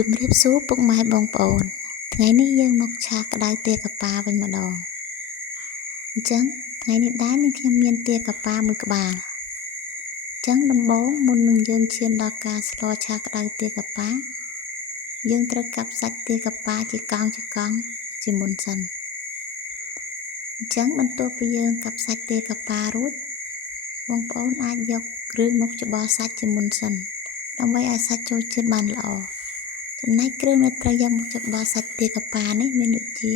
ជំរាបសួរពុកម៉ែបងប្អូនថ្ងៃនេះយើងមកឆាក្តៅទាកាប៉ាវិញម្ដងអញ្ចឹងថ្ងៃនេះដែរនឹងខ្ញុំមានទាកាប៉ាមួយក្បាលអញ្ចឹងដំបូងមុននឹងយើងឈានដល់ការស្លឆាក្តៅទាកាប៉ាយើងត្រូវកាប់សាច់ទាកាប៉ាជាកង់ជាមុនសិនអញ្ចឹងបន្ទាប់ពីយើងកាប់សាច់ទាកាប៉ារួចបងប្អូនអាចយកគ្រឿងមកច្បល់សាច់ជាមុនសិនដើម្បីឲ្យសាច់ចូលជាតិបានល្អចំណែកគ្រឿងដែលត្រូវយកមកច្បល់សាច់ទាកាប៉ានេះមានដូចជា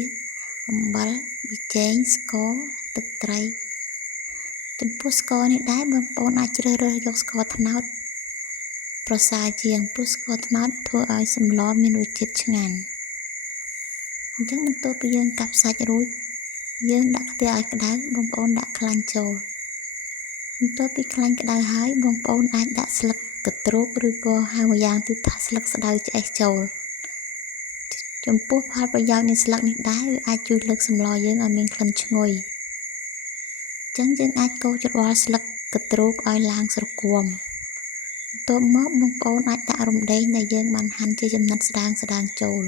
អំបិលប៊ីចេងស្ករទឹកត្រីចំពោះស្ករនេះដែរបងប្អូនអាចជ្រើសរើសយកស្ករត្នោតប្រសើរជាងព្រោះស្ករត្នោតធ្វើឲ្យសម្លមានរសជាតិឆ្ងាញ់អញ្ចឹងបន្ទាប់ពីយើងកាប់សាច់រួចយើងដាក់ខ្ទះឲ្យក្តៅបងប្អូនដាក់ខ្លាញ់ចូលបន្ទាប់ពីខ្លាញ់ក្តៅហើយបងប្អូនអាចដាក់ស្លឹកកទ្រូកឬក៏ហៅមួយយ៉ាងទៀតថាស្លឹកស្តៅឆ្អេះចូលចំពោះផលប្រយោជន៍នៃស្លឹកនេះដែរវាអាចជួយលើកសម្លយើងឲ្យមានក្លិនឈ្ងុយអញ្ចឹងយើងអាចកូរច្របល់ស្លឹកកទ្រូកឲ្យឡើងស្រគាំបន្ទាប់មកបងប្អូនអាចដាក់រំដេងដែលយើងបានហាន់ជាចំណិតស្ដើងចូល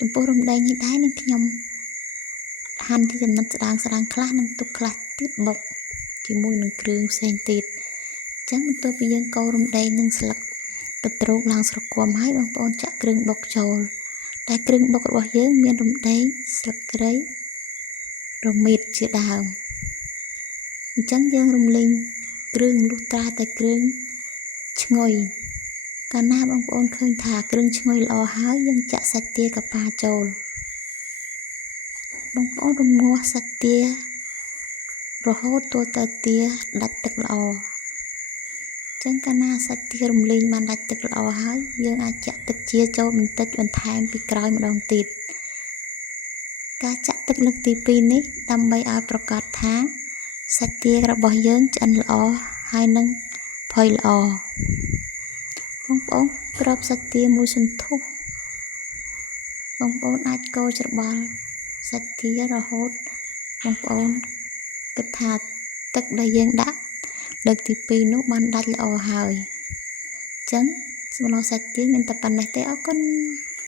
ចំពោះរំដេងនេះដែរនឹងខ្ញុំហាន់ជាចំណិតស្ដើងខ្លះនិងទុកខ្លះទៀតបុកជាមួយនឹងគ្រឿងផ្សេងទៀតអញ្ចឹងបន្ទាប់ពីយើងកូររំដេងនិងស្លឹកកទ្រូកឡើងស្រគាំហើយបងប្អូនចាក់គ្រឿងបុកចូលតែគ្រឿងបុករបស់យើងមានរំដេងស្លឹកគ្រៃរមៀតជាដើមអញ្ចឹងយើងរំលីងគ្រឿងលុះត្រាតែគ្រឿងឈ្ងុយកាលណាបងប្អូនឃើញថាគ្រឿងឈ្ងុយល្អហើយយើងចាក់សាច់ទាកាប៉ាចូលបងប្អូនរំងាស់សាច់ទារហូតទាល់ទៅទាដាច់ទឹកល្អចឹងកាលណាសាច់ទារំលីងបានដាច់ទឹកល្អហើយយើងអាចចាក់ទឹកជាចូលបន្តិចបន្ថែមពីក្រោយម្ដងទៀតការចាក់ទឹកលើកទី2នេះដើម្បីឲ្យប្រកាសថាសាច់ទារបស់យើងឆ្អិនល្អហើយនឹងផុយល្អបងប្អូនគ្របសាច់ទាមួយសន្ទុះបងប្អូនអាចកូរច្របល់សាច់ទារហូតបងប្អូនគិតថាទឹកដែលយើងដាក់លើកទី2នោះបានដាច់ល្អហើយអញ្ចឹងសម្លសាច់ទាមានតែប៉ុណ្ណេះទេអរគុណ